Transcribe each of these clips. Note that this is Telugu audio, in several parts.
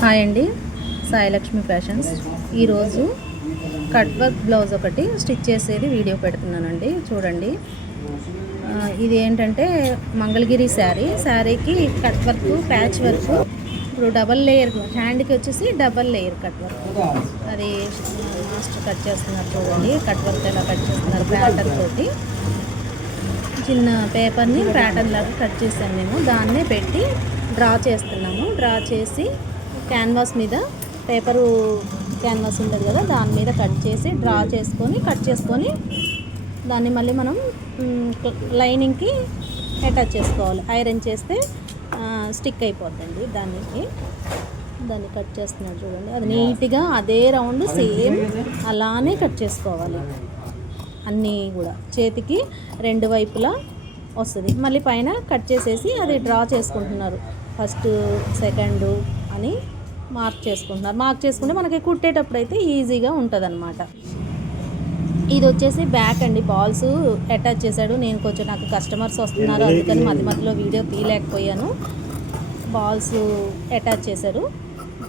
హాయ్ అండి, సాయిలక్ష్మి ఫ్యాషన్స్. ఈరోజు కట్ వర్క్ బ్లౌజ్ ఒకటి స్టిచ్ చేసేది వీడియో పెడుతున్నానండి. చూడండి, ఇది ఏంటంటే మంగళగిరి శారీకి కట్ వర్క్, ప్యాచ్ వర్క్. ఇప్పుడు డబల్ లేయర్ హ్యాండ్కి వచ్చేసి డబల్ లేయర్ కట్ వర్క్. అది మాస్టర్ కట్ చేస్తున్నారు. చూడండి కట్ వర్క్ ఎలా కట్ చేస్తున్నారు. ప్యాటర్న్ తోటి చిన్న పేపర్ని ప్యాటర్న్ లాగా కట్ చేశాను నేను. దాన్నే పెట్టి డ్రా చేస్తున్నాము. డ్రా చేసి క్యాన్వాస్ మీద, పేపరు క్యాన్వాస్ ఉంటుంది కదా, దాని మీద కట్ చేసి కట్ చేసుకొని దాన్ని మళ్ళీ మనం లైనింగ్కి అటాచ్ చేసుకోవాలి. ఐరన్ చేస్తే స్టిక్ అయిపోద్దండి. దాన్ని కట్ చేస్తున్నాడు చూడండి. అది నీట్గా అదే రౌండ్ సేమ్ అలానే కట్ చేసుకోవాలి. అన్నీ కూడా చేతికి రెండు వైపులా వస్తుంది. మళ్ళీ పైన కట్ చేసేసి అది డ్రా చేసుకుంటున్నారు. ఫస్ట్, సెకండ్ అని మార్క్ చేసుకుంటున్నారు. మార్క్ చేసుకుంటే మనకి కుట్టేటప్పుడు అయితే ఈజీగా ఉంటుంది అన్నమాట. ఇది వచ్చేసి బ్యాక్ అండి. బాల్స్ అటాచ్ చేశాడు. నాకు కస్టమర్స్ వస్తున్నారు, అందుకని మధ్యలో వీడియో తీయలేకపోయాను. బాల్స్ అటాచ్ చేశారు.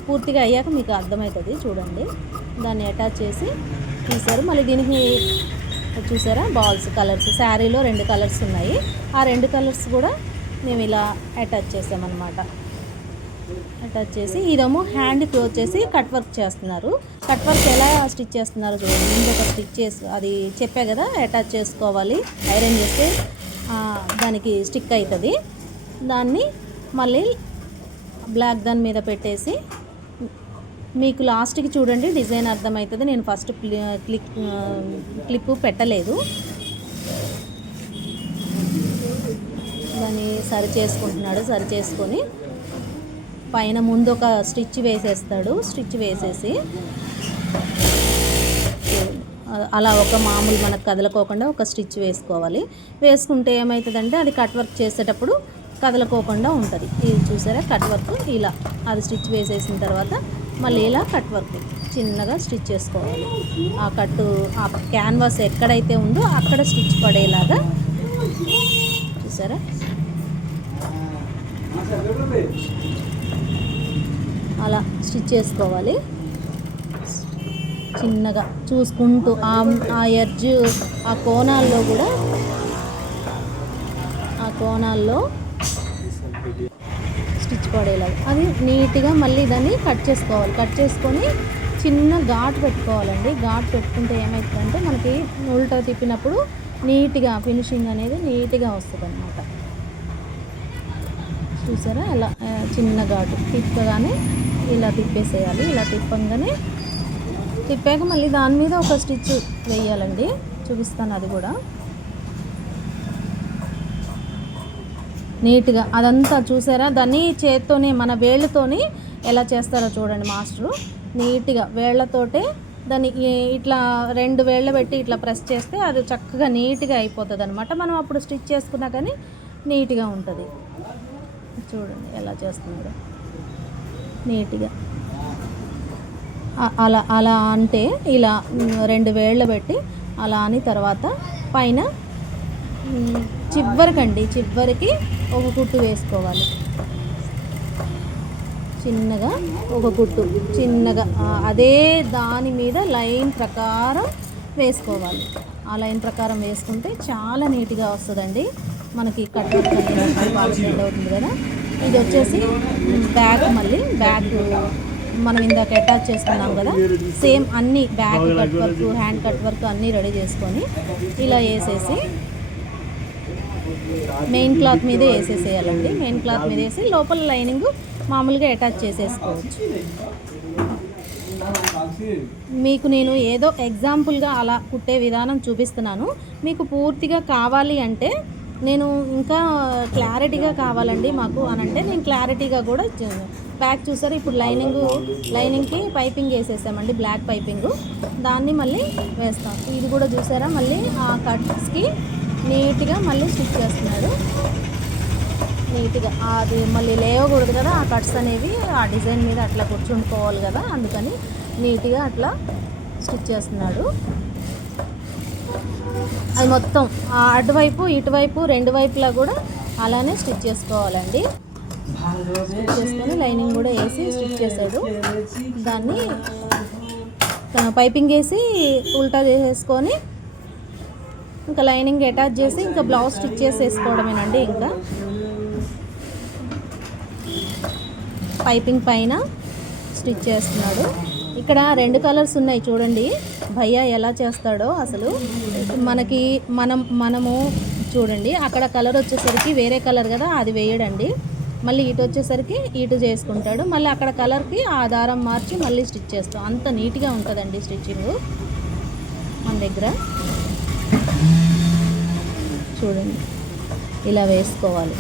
పూర్తిగా అయ్యాక మీకు అర్థమవుతుంది. చూడండి, దాన్ని అటాచ్ చేసి తీశారు. మళ్ళీ దీనికి చూసారా బాల్స్ కలర్స్. శారీలో 2 కలర్స్ ఉన్నాయి. ఆ 2 కలర్స్ కూడా మేము ఇలా అటాచ్ చేసామన్నమాట. అటాచ్ చేసి ఇదేమో హ్యాండ్కి వచ్చేసి కట్ వర్క్ చేస్తున్నారు. కట్ వర్క్ ఎలా స్టిచ్ చేస్తున్నారు చూడండి. ముందు ఒక స్టిచ్ చేసి, అది చెప్పా కదా, అటాచ్ చేసుకోవాలి. ఐరన్ చేస్తే దానికి స్టిక్ అవుతుంది. దాన్ని మళ్ళీ బ్లాక్ దాని మీద పెట్టేసి మీకు లాస్ట్కి చూడండి డిజైన్ అర్థమవుతుంది. నేను ఫస్ట్ క్లిప్ పెట్టలేదు. దాన్ని సరి చేసుకుంటున్నాడు. సరి చేసుకొని పైన ముందు ఒక స్టిచ్ వేసేస్తాడు. స్టిచ్ వేసేసి అలా ఒక మామూలు మనకు కదలకోకుండా ఒక స్టిచ్ వేసుకోవాలి. వేసుకుంటే ఏమవుతుందంటే అది కట్ వర్క్ చేసేటప్పుడు కదలకోకుండా ఉంటుంది. ఇది చూసారా కట్ వర్క్. ఇలా అది స్టిచ్ వేసేసిన తర్వాత మళ్ళీ ఇలా కట్ వర్క్ చిన్నగా స్టిచ్ చేసుకోవాలి. ఆ క్యాన్వాస్ ఎక్కడైతే ఉందో అక్కడ స్టిచ్ పడేలాగా చూసారా. అలా స్టిచ్ చేసుకోవాలి. చిన్నగా చూసుకుంటూ ఆ ఎడ్జ్, ఆ కోణాల్లో స్టిచ్ పడేలాగా అది నీట్గా మళ్ళీ దాన్ని కట్ చేసుకోవాలి. కట్ చేసుకొని చిన్న ఘాట్ పెట్టుకోవాలండి. ఘాట్ పెట్టుకుంటే ఏమవుతుందంటే మనకి ఉల్టా తిప్పినప్పుడు నీట్గా ఫినిషింగ్ అనేది నీట్గా వస్తుంది అన్నమాట. చూసారా అలా చిన్న ఘాటు తిప్పగానే ఇలా తిప్పేసేయాలి. ఇలా తిప్పాక మళ్ళీ దాని మీద ఒక స్టిచ్ వేయాలండి. చూపిస్తాను అది కూడా నీట్గా. అదంతా చూసారా, దాన్ని చేత్తోనే మన వేళ్ళతోని ఎలా చేస్తారో చూడండి మాస్టరు. నీట్గా వేళ్ళతోటే దాన్ని ఇట్లా 2 వేళ్ళు పెట్టి ఇట్లా ప్రెస్ చేస్తే అది చక్కగా నీట్గా అయిపోతుంది అనమాట. మనం అప్పుడు స్టిచ్ చేసుకున్నా కానీ నీట్గా ఉంటుంది. చూడండి ఎలా చేస్తున్నారో నీట్గా. అలా అంటే ఇలా 2 వేళ్ళు పెట్టి అలా అని తర్వాత పైన చివరికి ఒక కుట్టు వేసుకోవాలి. చిన్నగా ఒక కుట్టు చిన్నగా అదే దాని మీద లైన్ ప్రకారం వేసుకోవాలి. ఆ లైన్ ప్రకారం వేసుకుంటే చాలా నీట్గా వస్తుందండి. మనకి కట్ వర్క్ అనేది బాగా సెట్ అవుతుంది కదా. ఇది వచ్చేసి బ్యాక్. మళ్ళీ బ్యాక్ మనం ఇందాక అటాచ్ చేసుకున్నాం కదా, సేమ్ అన్నీ back cut work, hand cut work అన్నీ రెడీ చేసుకొని ఇలా వేసేసి మెయిన్ క్లాత్ మీదే వేసేసేయాలండి. మెయిన్ క్లాత్ మీద వేసి లోపల లైనింగ్ మామూలుగా అటాచ్ చేసేసుకోవచ్చు. మీకు నేను ఏదో ఎగ్జాంపుల్గా అలా కుట్టే విధానం చూపిస్తున్నాను. మీకు పూర్తిగా కావాలి అంటే, నేను ఇంకా క్లారిటీగా కావాలండి మాకు అని అంటే నేను క్లారిటీగా కూడా బ్యాక్ చూసారు. ఇప్పుడు లైనింగ్కి పైపింగ్ వేసేసామండి, బ్లాక్ పైపింగ్. దాన్ని మళ్ళీ వేస్తాం. ఇది కూడా చూసారా, మళ్ళీ ఆ కట్స్కి నీట్గా మళ్ళీ స్టిచ్ చేస్తున్నాడు. నీట్గా అది మళ్ళీ లేవకూడదు కదా, ఆ కట్స్ అనేవి ఆ డిజైన్ మీద అట్లా కూర్చుండిపోవాలి కదా, అందుకని నీట్గా అట్లా స్టిచ్ చేస్తున్నాడు. అది మొత్తం అటువైపు ఇటువైపు 2 వైపులా కూడా అలానే స్టిచ్ చేసుకోవాలండి. స్టిచ్ చేసుకొని లైనింగ్ కూడా వేసి స్టిచ్ చేశాడు. దాన్ని పైపింగ్ వేసి ఉల్టా చేసేసుకొని ఇంకా లైనింగ్ అటాచ్ చేసి ఇంకా బ్లౌజ్ స్టిచ్ చేసి వేసుకోవడమేనండి. ఇంకా పైపింగ్ పైన స్టిచ్ చేస్తున్నాడు. ఇక్కడ 2 కలర్స్ ఉన్నాయి చూడండి. భయ్యా ఎలా చేస్తాడో అసలు మనము చూడండి. అక్కడ కలర్ వచ్చేసరికి వేరే కలర్ కదా, అది వేయడండి. మళ్ళీ ఇటు వచ్చేసరికి ఇటు చేసుకుంటాడు. మళ్ళీ అక్కడ కలర్కి ఆ దారం మార్చి మళ్ళీ స్టిచ్ చేస్తాం. అంత నీట్గా ఉంటుందండి స్టిచ్చింగ్ మన దగ్గర. చూడండి ఇలా వేసుకోవాలి.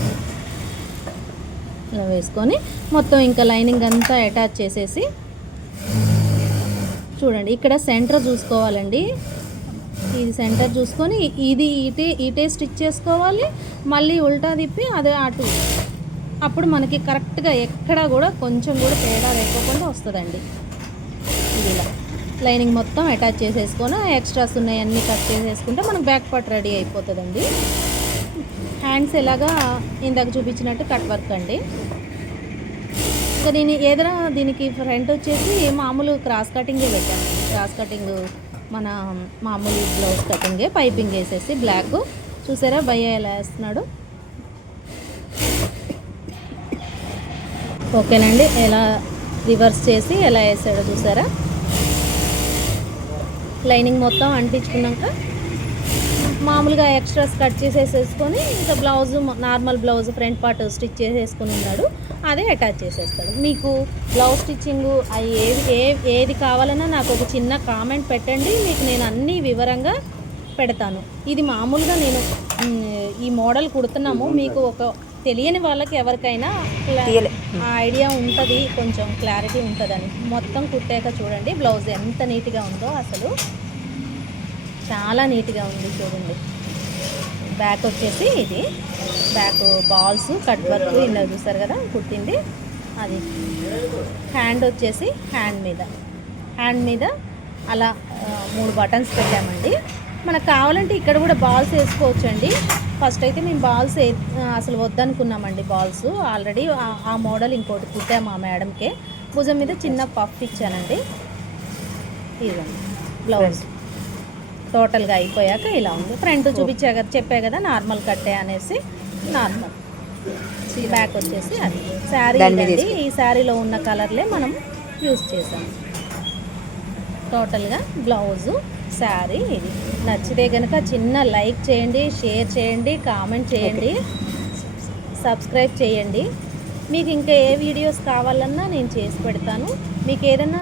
ఇలా వేసుకొని మొత్తం ఇంకా లైనింగ్ అంతా అటాచ్ చేసేసి చూడండి. ఇక్కడ సెంటర్ చూసుకోవాలండి. ఇది సెంటర్ చూసుకొని ఇది ఇటే స్టిచ్ చేసుకోవాలి. మళ్ళీ ఉల్టా తిప్పి అదే అటు. అప్పుడు మనకి కరెక్ట్గా ఎక్కడా కూడా కొంచెం కూడా తేడా లేకుండా వస్తుందండి. ఇలా లైనింగ్ మొత్తం అటాచ్ చేసేసుకొని ఎక్స్ట్రాస్ ఉన్నాయి అన్నీ కట్ చేసేసుకుంటే మనకు బ్యాక్ పార్ట్ రెడీ అయిపోతుందండి. హ్యాండ్స్ ఎలాగా ఇందాక చూపించినట్టు కట్ వర్క్ అండి. ఇంకా దీనికి ఫ్రంట్ వచ్చేసి మామూలు క్రాస్ కటింగే పెట్టాను. క్రాస్ కటింగ్ మన మామూలు బ్లౌజ్ కటింగే పైపింగ్ వేసేసి బ్లాక్. చూసారా భయ్య ఎలా వేస్తున్నాడు. ఓకేనండి, ఎలా రివర్స్ చేసి ఎలా వేసాడో చూసారా. లైనింగ్ మొత్తం అంటించుకున్నాక మామూలుగా ఎక్స్ట్రాస్ కట్ చేసేసుకొని ఇంకా blouse normal blouse front part stitch చేసేసుకుని ఉన్నాడు. అదే అటాచ్ చేసేస్తాడు. మీకు బ్లౌజ్ స్టిచ్చింగ్ ఏది కావాలన్నా నాకు ఒక చిన్న కామెంట్ పెట్టండి, మీకు నేను అన్నీ వివరంగా పెడతాను. ఇది మామూలుగా నేను ఈ మోడల్ కుడుతున్నాము. మీకు ఒక తెలియని వాళ్ళకి ఎవరికైనా ఐడియా ఉంటుంది, కొంచెం క్లారిటీ ఉంటుందని. మొత్తం కుట్టాక చూడండి బ్లౌజ్ ఎంత నీట్గా ఉందో, అసలు చాలా నీట్గా ఉంది చూడండి. బ్యాక్ వచ్చేసి ఇది బ్యాక్ బాల్స్ కట్ వర్క్ ఇలా చూస్తారు కదా కుట్టింది అది. హ్యాండ్ వచ్చేసి హ్యాండ్ మీద అలా 3 బటన్స్ పెట్టామండి. మనకు కావాలంటే ఇక్కడ కూడా బాల్స్ వేసుకోవచ్చండి. ఫస్ట్ అయితే మేము బాల్స్ అసలు వద్దనుకున్నామండి. బాల్స్ ఆల్రెడీ ఆ మోడల్ ఇంకోటి కుట్టాము ఆ మేడంకే. భుజం మీద చిన్న పఫ్ ఇచ్చానండి. ఇదండి బ్లౌజ్ టోటల్గా అయిపోయాక ఇలా ఉంది. ఫ్రంట్ చెప్పా కదా నార్మల్ కట్టే అనేసి. నార్మల్ బ్యాక్ వచ్చేసి అది శారీ అండి. ఈ శారీలో ఉన్న కలర్లే మనం యూజ్ చేసాం. టోటల్గా బ్లౌజు శారీ ఇది. నచ్చితే కనుక చిన్న లైక్ చేయండి, షేర్ చేయండి, కామెంట్ చేయండి, సబ్స్క్రైబ్ చేయండి. మీకు ఇంకా ఏ వీడియోస్ కావాలన్నా నేను చేసి పెడతాను. మీకు ఏదైనా